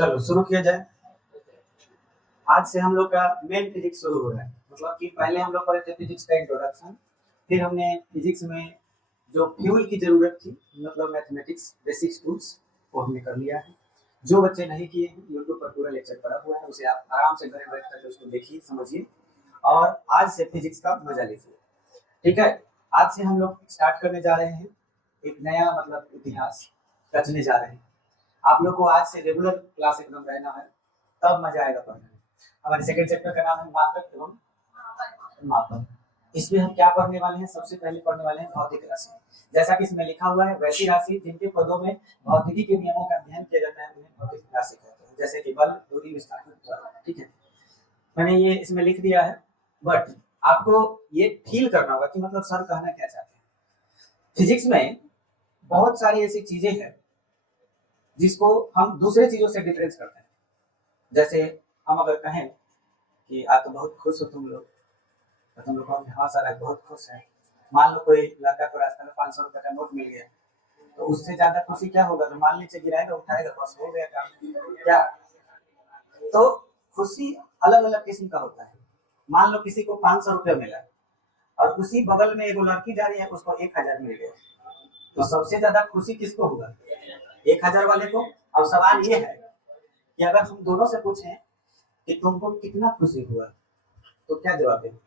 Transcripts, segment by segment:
चलो शुरू किया जाए। आज से हम लोग का मेन फिजिक्स शुरू हो रहा है। मतलब कि पहले हम लोग पढ़े थे फिजिक्स का इंट्रोडक्शन, फिर हमने फिजिक्स में जो फ्यूल की जरूरत थी, मतलब मैथमेटिक्स बेसिक्स टूल्स, वो हमने कर लिया है। जो बच्चे नहीं किए हैं, यूट्यूब पर पूरा लेक्चर पड़ा हुआ है, उसे आप आराम से घर बैठ कर उसको देखिए, समझिए और आज से फिजिक्स का मजा लीजिए। ठीक है, आज से हम लोग स्टार्ट करने जा रहे हैं एक नया मतलब इतिहास रचने जा रहे हैं। आप लोग को आज से रेगुलर क्लास एकदम रहना है, तब मजा आएगा पढ़ने में। हमारे सेकंड चैप्टर का नाम है मात्रक एवं मापन। इसमें हम क्या पढ़ने वाले हैं? सबसे पहले पढ़ने वाले हैं भौतिक राशि। जैसा कि इसमें लिखा हुआ है, वैसी राशि जिनके पदों में भौतिकी के नियमों का अध्ययन किया जाता है उन्हें भौतिक राशि कहते हैं, जैसे कि बल, दूरी, विस्थापन, त्वरण। ठीक है, मैंने ये इसमें लिख दिया है, बट आपको ये फील करना होगा कि मतलब सर कहना क्या चाहते हैं। फिजिक्स में बहुत सारी ऐसी चीजें हैं जिसको हम दूसरे चीजों से डिफरेंस करते हैं। जैसे हम अगर कहें कि आज तो बहुत खुश हो तुम लोग, तो तुम लोग कहोगे हाँ सर आज बहुत खुश है। मान लो कोई लड़का को रास्ते में 500 रुपए का नोट मिल गया, तो उससे ज्यादा खुशी क्या होगा? तो मान नीचे गिराएगा, उठाएगा, बस हो गया काम। क्या? तो खुशी अलग अलग किस्म का होता है। मान लो किसी को 500 रुपया मिला और उसी बगल में एगो लड़की जा रही है, उसको 1000 मिल गया, तो सबसे ज्यादा खुशी किसको होगा? 1000 वाले को। अब सवाल ये है कि अगर हम दोनों से पूछें कि तुमको कितना खुशी हुआ, तो क्या जवाब देंगे?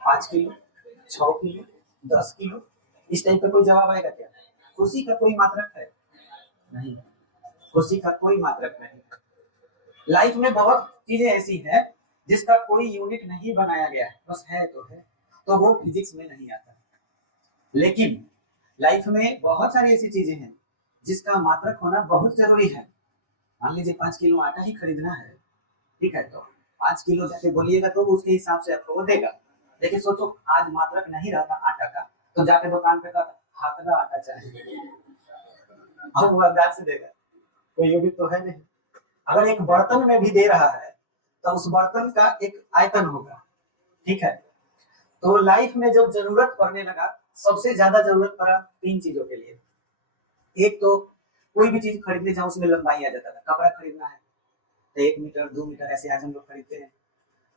5 किलो, 6 किलो, 10 किलो, इस टाइप का कोई जवाब आएगा क्या? खुशी का कोई मात्रक है नहीं, खुशी का कोई मात्रक नहीं। लाइफ में बहुत चीजें ऐसी हैं जिसका कोई यूनिट नहीं बनाया गया है, बस है तो वो फिजिक्स में नहीं आता। लेकिन लाइफ में बहुत सारी ऐसी चीजें हैं जिसका मात्रक होना बहुत जरूरी है। मान लीजिए 5 किलो आटा ही खरीदना है, ठीक है, तो 5 किलो जाके बोलिएगा तो उसके हिसाब से आपको वो देगा। लेकिन सोचो आज मात्रक नहीं रहता आटा का, तो जाके दुकान पे का हाथ का आटा चाहिए, अब वो अंदाज से देगा, कोई यूनिट तो है नहीं। अगर एक बर्तन में भी दे रहा है तो उस बर्तन का एक आयतन होगा। ठीक है, तो लाइफ में जब जरूरत पड़ने लगा, सबसे ज्यादा जरूरत पड़ा 3 चीजों के लिए। एक तो कोई भी चीज खरीदने जाओ उसमें लंबाई आ जाता था। कपड़ा खरीदना है तो 1 मीटर 2 मीटर ऐसे आज हम लोग खरीदते हैं,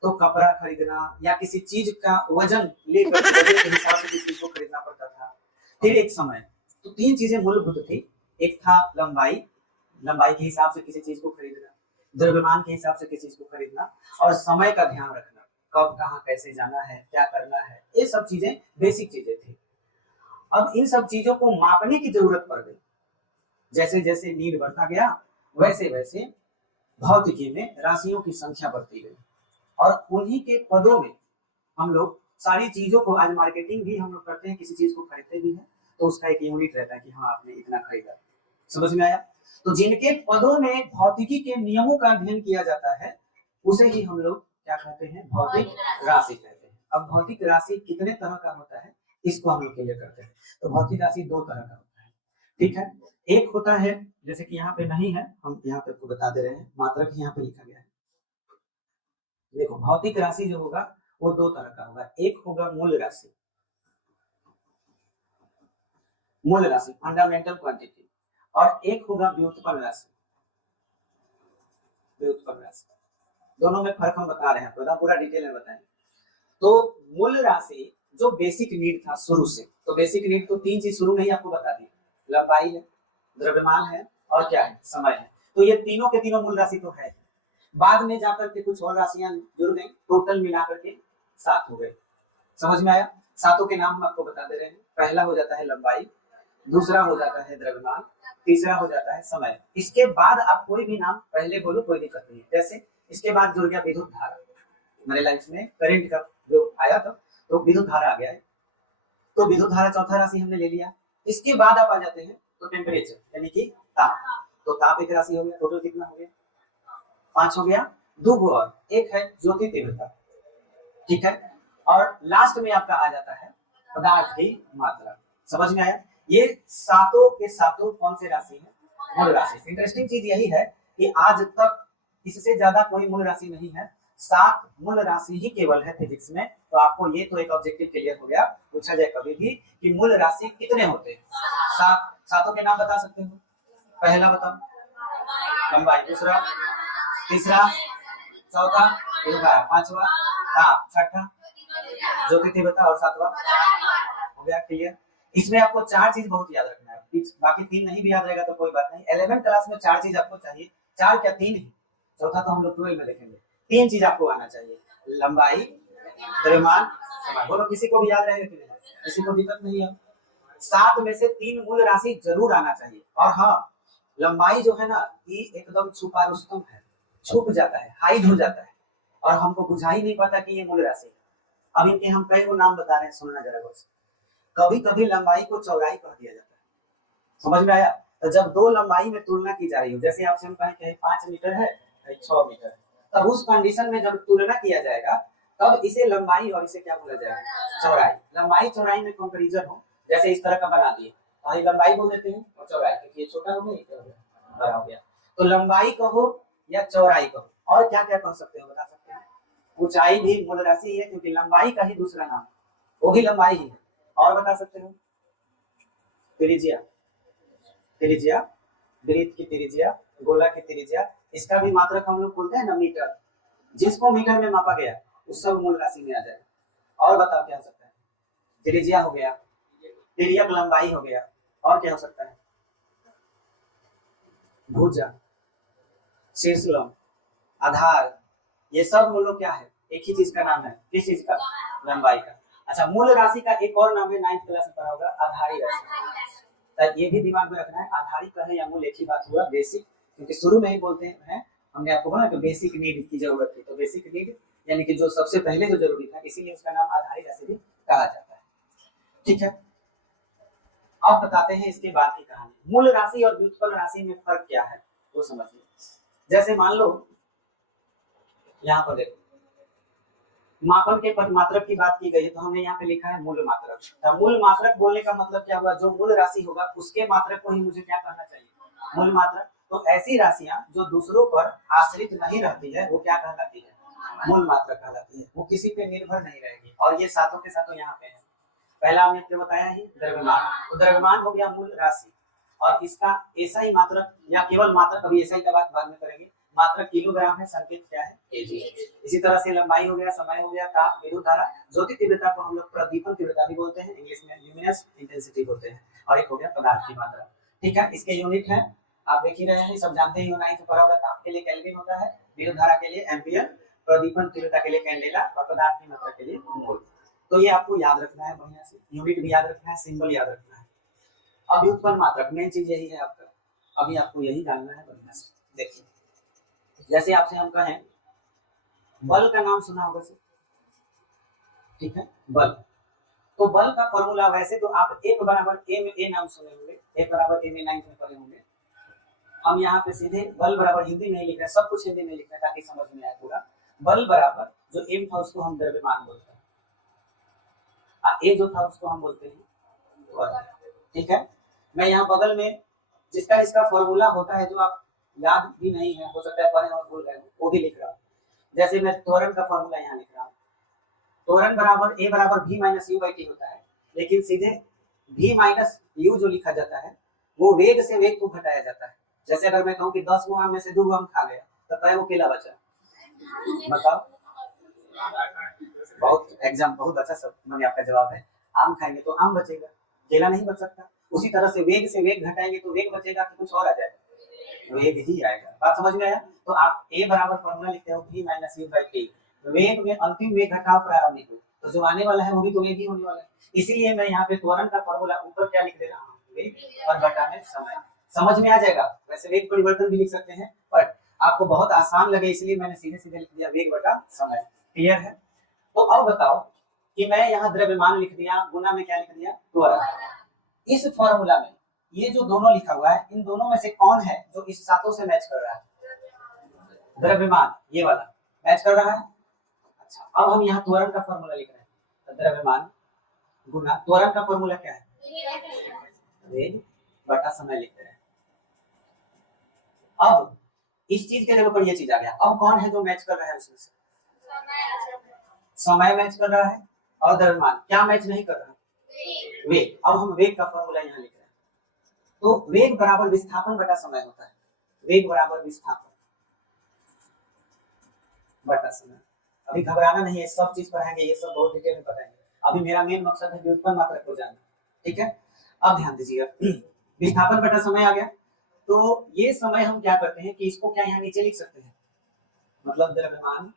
तो कपड़ा खरीदना या किसी चीज का वजन लेकर वजन के हिसाब से किसी चीज को खरीदना पड़ता था। फिर एक समय, तो 3 चीजें मूलभूत थी। एक था लंबाई, लंबाई के हिसाब से किसी चीज को खरीदना, द्रव्यमान के हिसाब से किसी चीज को खरीदना, और समय का ध्यान रखना, कब कहाँ कैसे जाना है, क्या करना है, ये सब चीजें बेसिक चीजें थी। अब इन सब चीजों को मापने की जरूरत पड़ गई। जैसे जैसे नीड बढ़ता गया, वैसे वैसे भौतिकी में राशियों की संख्या बढ़ती गई, और उन्हीं के पदों में हम लोग सारी चीजों को, आज मार्केटिंग भी हम लोग करते हैं, किसी चीज को खरीदते भी हैं तो उसका एक यूनिट रहता है कि हाँ आपने इतना खरीदा। समझ में आया? तो जिनके पदों में भौतिकी के नियमों का अध्ययन किया जाता है उसे ही हम लोग क्या कहते हैं? भौतिक राशि कहते हैं। अब भौतिक राशि कितने तरह का होता है इसको हम लोग क्लियर करते हैं। तो भौतिक राशि 2 तरह का होता है। ठीक है, एक होता है जैसे कि यहाँ पे नहीं है, हम यहाँ पे आपको बता दे रहे हैं, मात्रक यहाँ पे लिखा गया है। देखो भौतिक राशि जो होगा वो 2 तरह का होगा। एक होगा मूल राशि, मूल राशि फंडामेंटल क्वांटिटी, और एक होगा व्युत्पन्न राशि, व्युत्पन्न राशि। दोनों में फर्क हम बता रहे हैं, तो पूरा डिटेल में बताएंगे। तो मूल राशि जो बेसिक नीड था शुरू से, तो बेसिक नीड तो 3 चीज शुरू में ही आपको बता दी, लंबाई है, द्रव्यमान है और क्या है? समय है। तो ये तीनों के तीनों मूल राशि तो है। बाद में जाकर के कुछ और राशियां जुड़ गई, टोटल मिलाकर के 7 हो गए। समझ में आया? 7 के नाम हम आपको बता दे रहे हैं। पहला हो जाता है लंबाई, दूसरा हो जाता है द्रव्यमान, तीसरा हो जाता है समय। इसके बाद आप कोई भी नाम पहले बोलो, कोई दिक्कत नहीं है। जैसे इसके बाद जुड़ गया विद्युत धारा, हमारे लाइफ में करंट का जो आया था तो विद्युत धारा आ गया है, तो विद्युत धारा चौथा राशि हमने ले लिया। इसके बाद आप आ जाते हैं तो टेम्परेचर यानी कि ताप, तो ताप एक राशि हो गया। टोटल कितना हो गया? 5 हो गया। 2 और एक है ज्योति तीव्रता। ठीक है, और लास्ट में आपका आ जाता है पदार्थ की मात्रा। समझ में आया? ये 7 के 7 कौन से राशि है? मूल राशि। इंटरेस्टिंग चीज यही है कि आज तक इससे ज्यादा कोई मूल राशि नहीं है, 7 मूल राशि ही केवल है फिजिक्स में। तो आपको ये तो एक ऑब्जेक्टिव क्लियर हो गया। पूछा जाए कभी भी कि मूल राशि कितने होते हैं? 7। 7 के नाम बता सकते हो? पहला बताओ, लंबाई, दूसरा, तीसरा, चौथा, फिर पांचवा, हाँ छठा, ज्योति तीव्रता और सातवां हो गया। क्लियर। इसमें आपको चार चीज बहुत याद रखना है, बाकी तीन नहीं भी याद रहेगा तो कोई बात नहीं। 11th क्लास में चार चीज आपको चाहिए, चार क्या तीन ही, चौथा तो हम लोग 12 में देखेंगे। तीन चीज आपको आना चाहिए, लंबाई, द्रव्यमान, समय। बोलो किसी को भी याद रहेगा कि नहीं, किसी को दिक्कत नहीं है। 7 में से 3 मूल राशि जरूर आना चाहिए। और हाँ, लंबाई जो है ना, ये एकदम छुपा रुस्तम है, छुप जाता है, हाइड हो जाता है और हमको बुझा ही नहीं पाता कि ये मूल राशि है। अब इनके हम कई को नाम बता रहे हैं, सुनना जरा गौर से। कभी कभी लंबाई को चौड़ाई कह दिया जाता है, समझ में आया। तो जब दो लंबाई में तुलना की जा रही हो, जैसे आपसे हम कहें कि 5 मीटर है 6 मीटर, तब उस कंडीशन में जब तुलना किया जाएगा तब इसे लंबाई और इसे क्या बोला जाएगा, चौड़ाई। लंबाई चौड़ाई में कंपैरिजन हो, जैसे इस तरह का बना दिए तो ये लंबाई बोल देते हैं और चौड़ाई, क्योंकि ये छोटा हो गया ये बड़ा हो गया। तो लंबाई कहो या चौड़ाई कहो, और क्या क्या कह सकते हो बता सकते हैं। ऊंचाई भी मूल राशि है, क्योंकि लंबाई का ही दूसरा नाम वो भी लंबाई ही है। और बता सकते हो त्रिज्या, त्रिज्या, वृत्त की त्रिज्या, गोला की त्रिज्या, इसका भी मात्रक हम लोग बोलते हैं ना मीटर। जिसको मीटर में मापा गया उस सब मूल राशि में आ जाएगा। और बताओ क्या हो सकता है, त्रिज्या हो गया, तिर्यक लंबाई हो गया, और क्या हो सकता है, भुजा, शीर्षलंब, आधार, ये सब मूल क्या है, एक ही चीज का नाम है। किस चीज का, लंबाई का। अच्छा, मूल राशि का एक और नाम है, 9th क्लास में पढ़ा होगा, आधारी राशि। तो ये भी दिमाग में रखना है, आधारी कहे या मूल एक ही बात हुआ, बेसिक, क्योंकि शुरू में ही बोलते हैं हमने आपको बोला कि बेसिक नीड की जरूरत थी, तो बेसिक नीड यानी कि जो सबसे पहले जो जरूरी था, इसीलिए उसका नाम आधारी राशि भी कहा जाता है। ठीक है, अब बताते हैं इसके बाद की कहानी। मूल राशि और व्युत्पन्न राशि में फर्क क्या है वो समझिए। जैसे मान लो यहाँ पर देखो, मापन के मात्रक की बात की गई है, तो हमने यहाँ पे लिखा है मूल मात्रक। तो मूल मात्रक बोलने का मतलब क्या हुआ, जो मूल राशि होगा उसके मात्रक को ही मुझे क्या कहना चाहिए, मूल मात्रक। तो ऐसी राशियां जो दूसरों पर आश्रित नहीं रहती है वो क्या कहलाती है, मूल मात्रक कहलाती है। वो किसी पे निर्भर नहीं रहेगी। और ये सातों के सातों यहाँ पे है। पहला हमने आपको बताया ही द्रव्यमान, तो द्रव्यमान हो गया मूल राशि, और इसका ऐसा ही मात्रक या केवल मात्रक, अभी ऐसा ही का बात बाद में करेंगे, मात्रक किलोग्राम है, संकेत क्या है, केजी। इसी तरह से लंबाई हो गया, समय हो गया, ताप, विद्युत धारा, ज्योति तीव्रता को हम लोग प्रदीपन तीव्रता भी बोलते हैं, इंग्लिश में ल्यूमिनस इंटेंसिटी बोलते हैं। और एक हो गया पदार्थ की मात्रा। ठीक है, इसके यूनिट है, आप देख ही रहे हैं, सब जानते ही हो, 9th पढ़ा होगा। ताप के लिए केल्विन होता है, विद्युत धारा के लिए एम्पियर, प्रदीपन तीव्रता के लिए कैंडेला, और पदार्थ की मात्रा के लिए मोल। तो ये आपको याद रखना है बढ़िया से, यूनिट भी याद रखना है, सिंबल याद रखना है। अब व्युत्पन्न मात्रक, मेन चीज यही है आपका, अभी आपको यही जानना है बढ़िया से। देखिए, जैसे आपसे हम कहें बल का नाम सुना होगा सर, ठीक है, बल। तो बल का फॉर्मूला, वैसे तो आप एक बराबर ए में ए नाम सुने होंगे, एक बराबर ए में 9th में पढ़े होंगे। हम यहाँ पे सीधे बल बराबर हिंदी में ही लिख रहे हैं, सब कुछ हिंदी में लिख रहे हैं ताकि समझ में आए पूरा। बल बराबर जो एम था उसको हम द्रव्यमान बोलते हैं, ए जो था उसको हम बोलते हैं। ठीक है, मैं यहाँ बगल में जिसका इसका फॉर्मूला होता है, जो आप याद भी नहीं है, हो सकता है पढ़े और भूल गए, वो भी लिख रहा हूँ। जैसे मैं त्वरण का फॉर्मूला यहाँ लिख रहा हूँ, त्वरण बराबर ए बराबर v minus you by T होता है, लेकिन सीधे v माइनस यू जो लिखा जाता है वो वेग से वेग को घटाया जाता है। जैसे अगर मैं कहूँ कि 10 गो आम में से 2 गो आम खा गया, तो कई गो केला बचा, बताओ। बहुत एग्जाम, बहुत अच्छा सब मैंने आपका जवाब है, आम खाएंगे तो आम बचेगा, केला नहीं बच सकता। उसी तरह से वेग घटाएंगे तो वेग बचेगा कि कुछ और आ जाएगा, वेग ही आएगा। बात समझ में आया। तो आप ए बराबर फॉर्मूला लिखते हो v minus you by T, वेग में अंतिम वेग घटाव प्रारंभिक वेग, तो जो आने वाला है वो भी तो वेग ही होने वाला है। इसीलिए मैं यहाँ पे त्वरण का फॉर्मूला ऊपर क्या लिख दे रहा हूँ, वेग और घटा में समय। समझ में आ जाएगा। वैसे वेग परिवर्तन भी लिख सकते हैं, बट आपको बहुत आसान लगे इसलिए मैंने सीधे सीधे लिख दिया वेग बटा समय। क्लियर है। तो अब बताओ कि मैं यहाँ द्रव्यमान लिख दिया, गुना में क्या लिख दिया, त्वरण। इस फॉर्मूला में ये जो दोनों लिखा हुआ है, इन दोनों में से कौन है जो इस सातों से मैच कर रहा है, द्रव्यमान, ये वाला मैच कर रहा है। अच्छा, अब हम यहाँ त्वरण का फॉर्मूला लिख रहे हैं, द्रव्यमान गुना त्वरण का फॉर्मूला क्या है, वेग बटा समय लिख रहे हैं। अब इस चीज के लेवल पर ये चीज आ गया। अब कौन है जो मैच कर रहा है उसमें से, समय मैच कर रहा है, और द्रव्यमान क्या मैच नहीं कर रहा, वेग। अब हम वेग का फॉर्मूला यहाँ लिख रहे हैं, तो वेग बराबर विस्थापन बटा समय होता है। वेग बराबर विस्थापन बटा समय। अभी घबराना नहीं है, सब चीज पढ़ाएंगे, ये सब बहुत डिटेल में बताएंगे। अभी मेरा मेन मकसद है व्युत्पन्न मात्रक को जानना, ठीक है। अब ध्यान दीजिएगा, विस्थापन बटा समय आ गया, तो ये समय हम क्या करते हैं कि इसको क्या यहाँ नीचे लिख सकते हैं, मतलब द्रव्यमान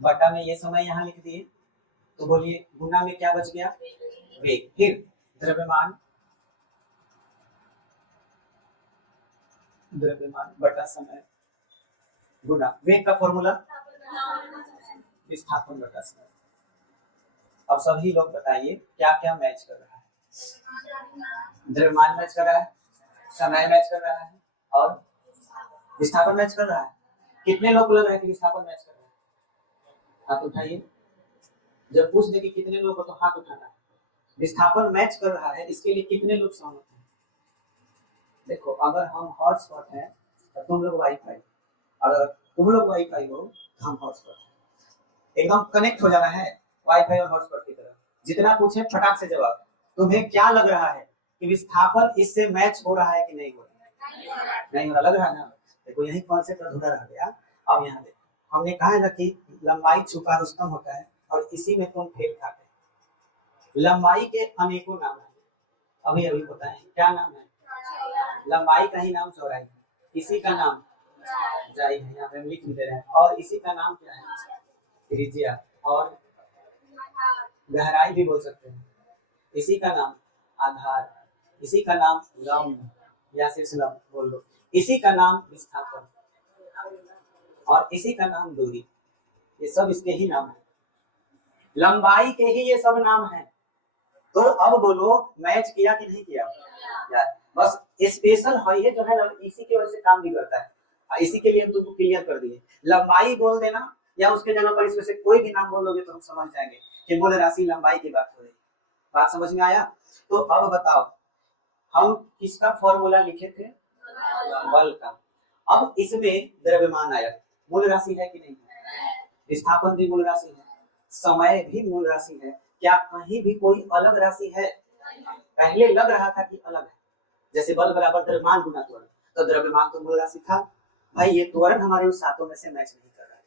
बटा में ये समय यहाँ लिख दिए, तो बोलिए गुना में क्या बच गया, वेग। फिर द्रव्यमान बटा समय गुना वेग का फॉर्मूला विस्थापन बटा समय। अब सभी लोग बताइए क्या क्या मैच कर रहा है, द्रव्यमान मैच कर रहा है, समय मैच कर रहा है और विस्थापन मैच कर रहा है। कितने लोग को लग रहा है कि विस्थापन मैच कर रहा है, हाथ उठाइए। जब पूछ दे कि कितने लोग को तो हाथ उठाना है। विस्थापन मैच कर रहा है, इसके लिए कितने लोग सहमत हैं। देखो अगर हम हॉटस्पॉट हैं तो तुम लोग वाईफाई, अगर तुम लोग वाईफाई हो तो हम हॉटस्पॉट, एकदम कनेक्ट हो जाना है वाईफाई और हॉटस्पॉट की तरह। जितना पूछे फटाक से जवाब। तुम्हें क्या लग रहा है कि विस्थापन इससे मैच हो रहा है कि नहीं हो रहा, नहीं हो रहा, लग रहा है ना। देखो यही कॉन्सेप्ट अधूरा रह गया। अब यहाँ देखो हमने कहा है ना कि लंबाई छुपा रुस्तम होता है, और इसी में तुम फेल खाते। लंबाई के अनेकों नाम है, अभी अभी बताएं क्या नाम है। लंबाई का ही नाम चौड़ाई, इसी का नाम ऊंचाई है, यहाँ पे हम लिख भी दे रहे हैं। और इसी का नाम क्या है, त्रिज्या, और गहराई भी बोल सकते हैं। इसी का नाम आधार, इसी का नाम लंब या सिर्फ लंब बोल लो, इसी का नाम विस्थापन, और इसी का नाम दूरी। ये सब इसके ही नाम है, लंबाई के ही ये सब नाम है। तो अब बोलो मैच किया कि नहीं किया यार। बस स्पेशल है जो है ना, इसी की वजह से काम भी करता है। इसी के लिए हम तुमको क्लियर कर दिए। लंबाई बोल देना या उसके जगह पर इसमें से कोई भी नाम बोल दोगे तो हम समझ जाएंगे कि मूल राशि लंबाई की बात हो रही है। बात समझ में आया। तो अब बताओ हम किसका फॉर्मूला लिखे थे, बल का। अब इसमें द्रव्यमान आया, मूल राशि है कि नहीं है, विस्थापन भी मूल राशि है, समय भी मूल राशि है। क्या कहीं भी कोई अलग राशि है, पहले लग रहा था कि अलग है, जैसे बल बराबर द्रव्यमान गुना त्वरण, तो द्रव्यमान तो मूल राशि था भाई, ये त्वरण हमारे उस सातों में से मैच नहीं कर रहा है।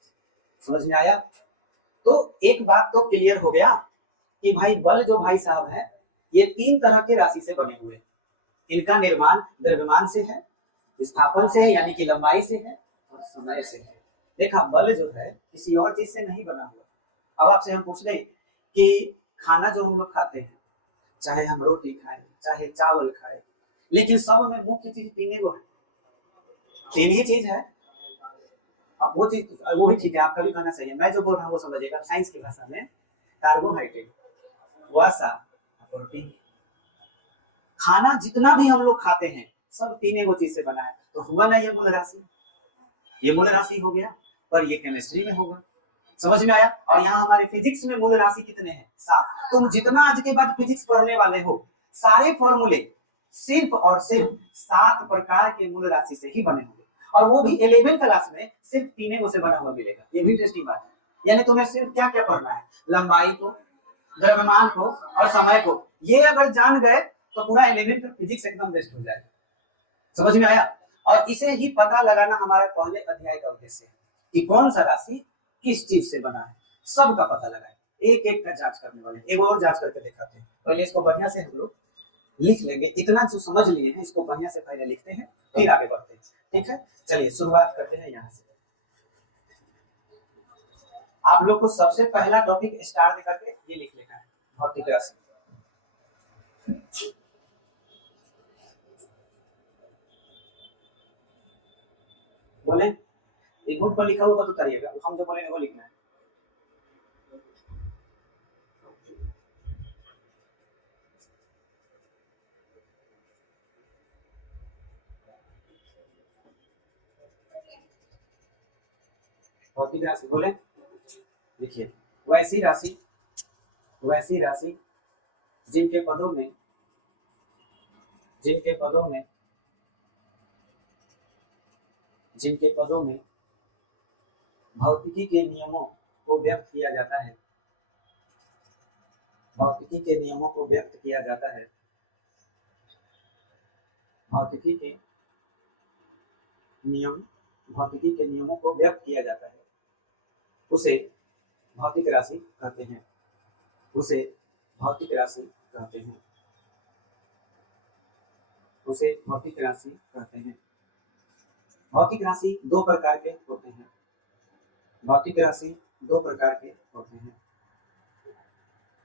समझ में आया। तो एक बात तो क्लियर हो गया कि भाई बल जो भाई साहब है ये तीन तरह के राशि से बने हुए, इनका निर्माण द्रव्यमान से है, विस्थापन से है यानी कि लंबाई से है, और समय से है। देखा बल जो है किसी और चीज से नहीं बना हुआ। अब आपसे हम पूछ रहे कि खाना जो हम लोग खाते हैं, चाहे हम रोटी खाएं चाहे चावल खाएं, लेकिन सब में मुख्य चीज तीन वो है, तीन ही चीज है। अब वो चीज वो भी ठीक है, आपका भी कहना सही है। मैं जो बोल रहा हूँ वो समझिएगा साइंस की भाषा में, कार्बोहाइड्रेट, वसा, प्रोटीन। खाना जितना भी हम लोग खाते हैं सब तीन वो चीज से बना है, तो हुआ ना ये मूल राशि, ये मूल राशि हो गया। पर ये केमिस्ट्री में होगा, समझ में आया। और यहाँ हमारे फिजिक्स में मूल राशि कितने हैं, 7। तुम जितना आज के बाद फिजिक्स पढ़ने वाले हो सारे फॉर्मूले सिर्फ और सिर्फ 7 प्रकार के मूल राशि से ही बने होंगे, और वो भी 11वीं क्लास में सिर्फ तीनों से बना हुआ मिलेगा। ये भी इंटरेस्टिंग बात है। यानी तुम्हें सिर्फ क्या क्या पढ़ना है, लंबाई को, द्रव्यमान को और समय को। ये अगर जान गए तो पूरा 11वीं का फिजिक्स एकदम बेस्ट हो जाएगा। समझ में आया। और इसे ही पता लगाना हमारा पहले अध्याय का उद्देश्य है कि कौन सा राशि किस चीज से बना है, सबका पता लगाए। एक एक का जांच करने वाले, एक और जांच करके दिखाते हैं। पहले इसको बढ़िया से हम लोग लिख लेंगे, इतना जो समझ लिए हैं इसको बढ़िया से पहले लिखते हैं फिर आगे बढ़ते हैं, ठीक है। चलिए शुरुआत करते हैं यहाँ से। आप लोग को सबसे पहला टॉपिक स्टार देकर के ये लिख लेना है, भौतिक राशि। बोले एक बोर्ड पर लिखा हुआ तो उतारिएगा, हम जो बोलेंगे वो लिखना है। भौतिक राशि बोले, देखिए वैसी राशि जिनके पदों में भौतिकी के नियमों को व्यक्त किया जाता है, भौतिकी के नियमों को व्यक्त किया जाता है, भौतिकी के नियम, भौतिकी के नियमों को व्यक्त किया जाता है उसे भौतिक राशि कहते हैं, उसे भौतिक राशि कहते हैं, उसे भौतिक राशि कहते हैं। भौतिक राशि दो प्रकार के होते हैं, भौतिक राशि दो प्रकार के होते हैं,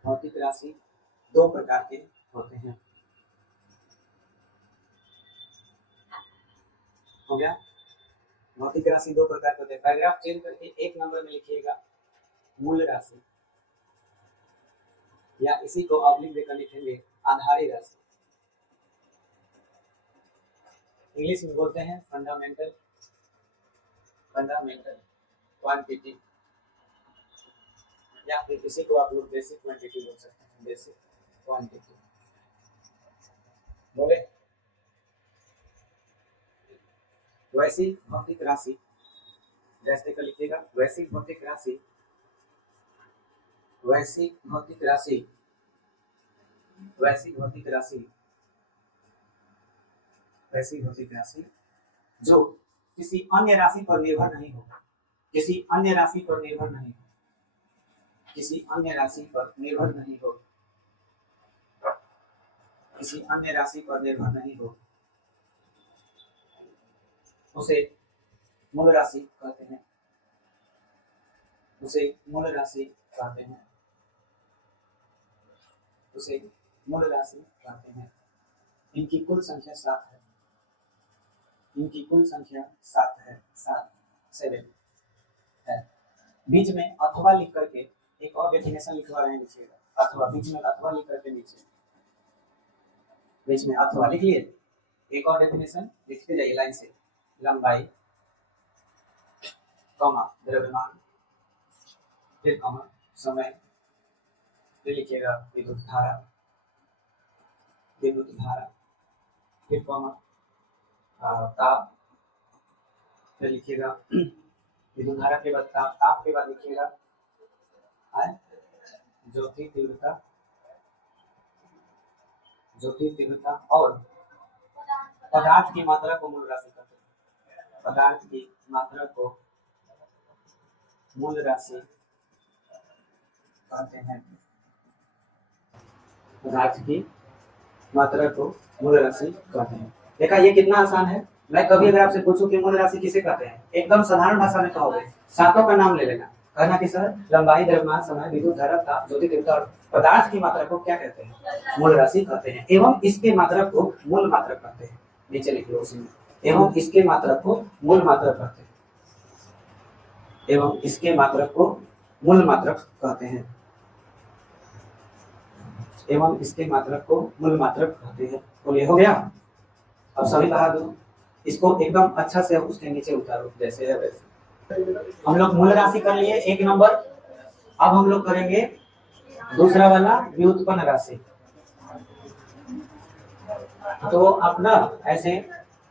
भौतिक राशि दो प्रकार के होते हैं। हो गया? भौतिक राशि दो प्रकार के होते हैं। पैराग्राफ चेंज करके एक नंबर में लिखिएगा मूल राशि, या इसी को ऑब्लिक देकर लिखेंगे आधारी राशि। इंग्लिश में बोलते हैं फंडामेंटल क्वांटिटी, या फिर किसी को आप लोग बेसिक क्वांटिटी बोल सकते हैं, बेसिक क्वांटिटी। बोले वैश्विक भौतिक राशि, जैसे कर लिखिएगा वैश्विक भौतिक राशि, वैश्विक भौतिक राशि, वैश्विक भौतिक राशि, वैश्विक भौतिक राशि जो किसी अन्य राशि पर निर्भर नहीं हो, किसी अन्य राशि पर निर्भर नहीं हो, किसी अन्य राशि पर निर्भर नहीं हो, किसी अन्य राशि पर निर्भर नहीं हो, उसे मूल राशि कहते हैं, उसे मूल राशि कहते हैं, उसे मूल राशि कहते हैं। इनकी कुल संख्या 7 है, इनकी कुल संख्या 7 है, 7 है। बीच में अथवा लिख करके एक और डेफिनेशन लिखवा रहे हैं, लिखिएगा अथवा, बीच में अथवा लिख करके नीचे बीच में अथवा लिख लिए। एक और डेफिनेशन लिखते जाइए लाइन से, लंबाई कॉमा द्रव्यमान, फिर कॉमा समय, फिर लिखिएगा विद्युत धारा, विद्युत धारा, फिर कॉमा ताप, फिर लिखिएगा विद्युत धारा के बाद ताप, ताप के बाद लिखिएगा ज्योति तीव्रता, ज्योति तीव्रता, और पदार्थ की मात्रा को मूल राशि कहते हैं, पदार्थ की मात्रा को मूल राशि कहते हैं, पदार्थ की मात्रा को मूल राशि कहते हैं। देखा ये कितना आसान है। मैं कभी अगर आपसे पूछूं कि मूल राशि किसे कहते हैं, एकदम साधारण भाषा में कहोगे, सातों का नाम ले लेना, कहना कि सर लंबाई, द्रव्यमान, समय, विद्युत धारा, ताप, ज्योति तीव्रता और पदार्थ की मात्रा को क्या कहते हैं, मूल राशि कहते हैं, एवं इसके मात्रा को मूल मात्रा कहते हैं। नीचे लिख लो उसमें, एवं इसके मात्रा को मूल मात्रा कहते हैं, एवं इसके मात्रा को मूल मात्रा कहते हैं, एवं इसके मात्रक को मूल मात्रक कहते हैं। बोलिए हो गया? अब सभी बहा दो, इसको एकदम अच्छा से उसके नीचे उतारो जैसे है वैसे। हम लोग मूल राशि कर लिए एक नंबर, अब हम लोग करेंगे दूसरा वाला व्युत्पन्न राशि। तो अपना ऐसे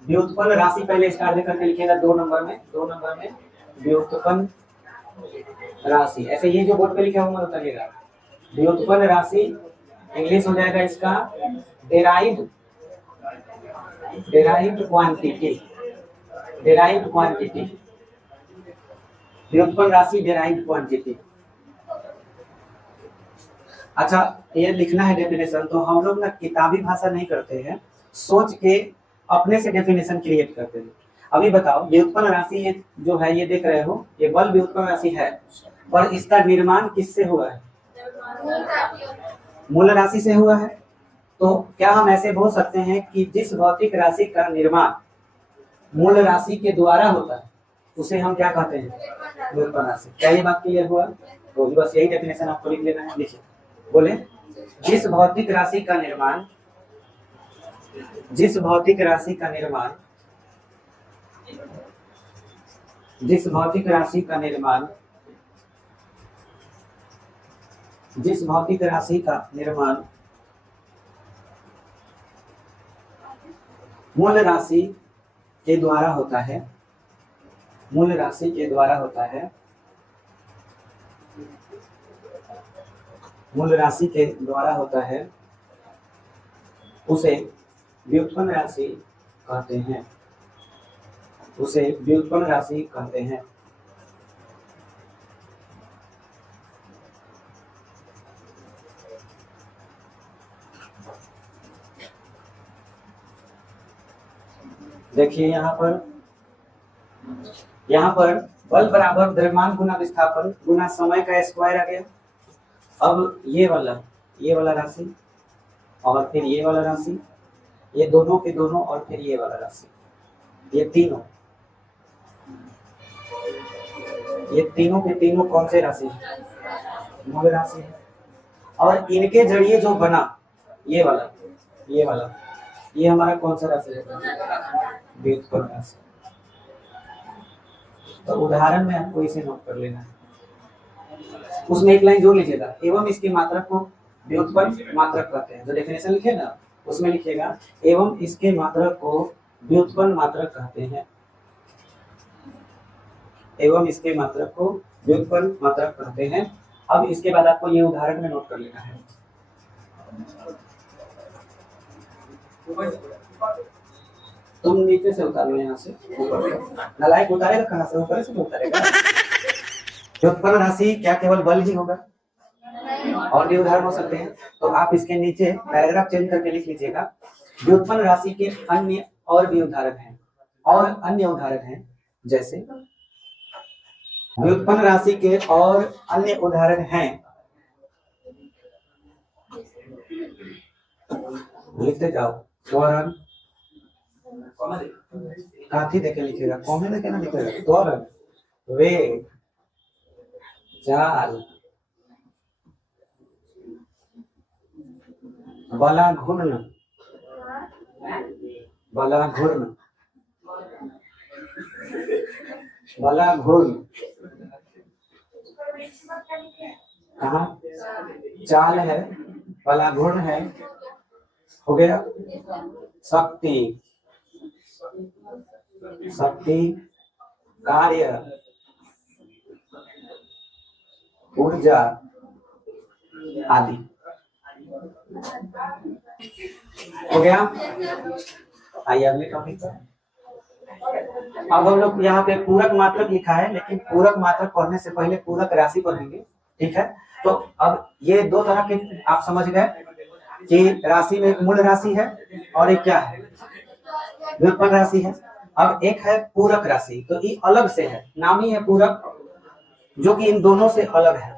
व्युत्पन्न राशि पहले स्टार्ट करके लिखिएगा 2 नंबर में, 2 नंबर में व्युत्पन्न राशि, ऐसे ये जो बोर्ड पे लिखा हुआ उतारिएगा। व्युत्पन्न राशि इंग्लिश हो जाएगा इसका डेराइव्ड क्वांटिटी, डेराइव्ड क्वांटिटी, व्युत्पन्न राशि डेराइव्ड क्वांटिटी। अच्छा ये लिखना है डेफिनेशन, तो हम लोग ना किताबी भाषा नहीं करते हैं, सोच के अपने से डेफिनेशन क्रिएट करते हैं। अभी बताओ व्युत्पन्न राशि ये जो है, ये देख रहे हो, ये बल व्युत्पन्न राशि है, पर इसका निर्माण किससे हुआ है? मूल राशि से हुआ है। तो क्या हम ऐसे बोल सकते हैं कि जिस भौतिक राशि का निर्माण मूल राशि के द्वारा होता है उसे हम क्या कहते हैं? व्युत्पन्न राशि। क्या ये बात क्लियर हुआ? तो बस यही डेफिनेशन आपको लिख लेना है। लिखिए, बोले जिस भौतिक राशि का निर्माण, जिस भौतिक राशि का निर्माण, जिस भौतिक राशि का निर्माण, जिस भौतिक राशि का निर्माण मूल राशि के द्वारा होता है, मूल राशि के द्वारा होता है, मूल राशि के द्वारा होता है, उसे व्युत्पन्न राशि कहते हैं, उसे व्युत्पन्न राशि कहते हैं। देखिए यहाँ पर बल बराबर द्रव्यमान गुना विस्थापन गुना समय का स्क्वायर आ गया। अब ये वाला राशि और फिर ये वाला राशि, ये दोनों के दोनों और फिर ये वाला राशि, ये तीनों के तीनों कौन से राशि है? मूल राशि है। और इनके जरिए जो बना ये वाला ये हमारा कौन सा राशि है? व्युत्पन्न राशि। तो उदाहरण में आपको इसे नोट कर लेना है। उसमें एक लाइन जोड़ लीजिएगा, एवं इसकी मात्रक को व्युत्पन्न मात्रक कहते हैं। जो डेफिनेशन लिखे ना उसमें लिखिएगा एवं इसके मात्रक को व्युत्पन्न मात्रक कहते हैं। एवं इसके मात्रक को व्युत्पन्न मात्रक कहते हैं। अब इसके बाद आपको ये उदाहरण में नोट कर लेना है। तुम नीचे से उतारो, यहाँ से नालायक उतारेगा कहाँ से? ऊपर से उतारेगा। व्युत्पन्न राशि क्या केवल बल ही होगा? और भी उदाहरण हो सकते हैं। तो आप इसके नीचे पैराग्राफ चेंज करके लिख लीजिएगा, व्युत्पन्न राशि के अन्य और भी उदाहरण हैं। और अन्य उदाहरण हैं जैसे व्युत्पन्न राशि के और अन्य उदाहरण हैं, लिखते जाओ। त्वरण, काफी देके लिखेगा, कॉमे देके ना लिखेगा। त्वरण, वेग, चाल, बलाघूर्ण, कहाँ चाल है, बलाघूर्ण है, हो गया। शक्ति, कार्य, ऊर्जा आदि, हो गया। आइए अगले टॉपिक पर। अब हम लोग यहाँ पे पूरक मात्रक लिखा है, लेकिन पूरक मात्रक पढ़ने से पहले पूरक राशि पढ़ेंगे, ठीक है? तो अब ये दो तरह के आप समझ गए कि राशि में एक मूल राशि है और एक क्या है? व्युत्पन्न राशि है। अब एक है पूरक राशि, तो ये अलग से है, नाम ही है पूरक, जो कि इन दोनों से अलग है।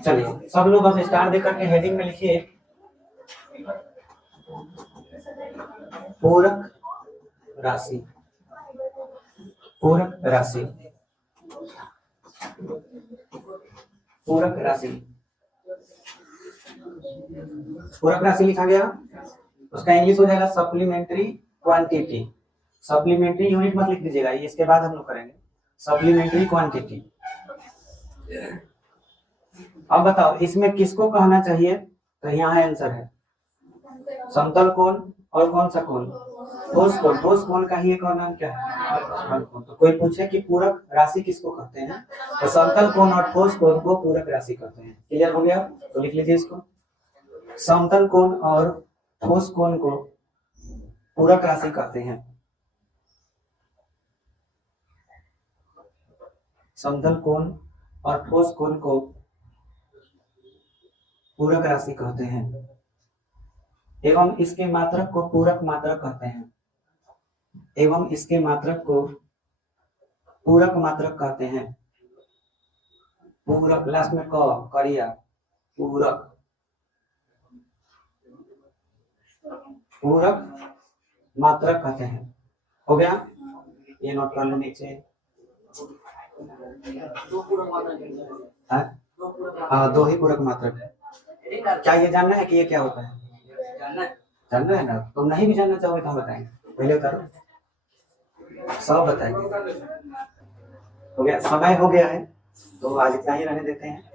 चलिए सब लोग अब स्टार देकर के हेडिंग में लिखिए पूरक राशि। पूरक राशि, पूरक राशि, पूरक राशि लिखा गया, उसका इंग्लिश हो जाएगा सप्लीमेंट्री क्वांटिटी। सप्लीमेंट्री यूनिट मत लिख दीजिएगा, ये इसके बाद हम लोग करेंगे। Supplementary quantity. अब बताओ इसमें किसको कहना चाहिए? तो यहाँ आंसर है समतल कोण और कौन सा कोण? ठोस कोण। ठोस कोण का ही एक और नाम क्या है? तो कोई पूछे कि पूरक राशि किसको कहते हैं, तो समतल कोण और ठोस कोण को पूरक राशि कहते हैं। क्लियर हो गया? तो लिख लीजिए इसको, समतल कोण और ठोस कोण को पूरक राशि कहते हैं। समतल कोण और ठोस कोण को पूरक राशि कहते हैं एवं इसके मात्रक को पूरक मात्रक कहते हैं। एवं इसके मात्रक को पूरक मात्रक कहते हैं। पूरक, लास्ट में क करिया, पूरक, पूरक मात्रक कहते हैं। हो गया? ये नोट कर लो नीचे। हाँ, दो ही पूरक मात्रक है। क्या ये जानना है कि ये क्या होता है? जानना है ना? तुम नहीं भी जानना चाहोगे तो हम बताएंगे, पहले करो, सब बताएंगे। हो गया? समय हो गया है, तो आज इतना ही रहने देते हैं।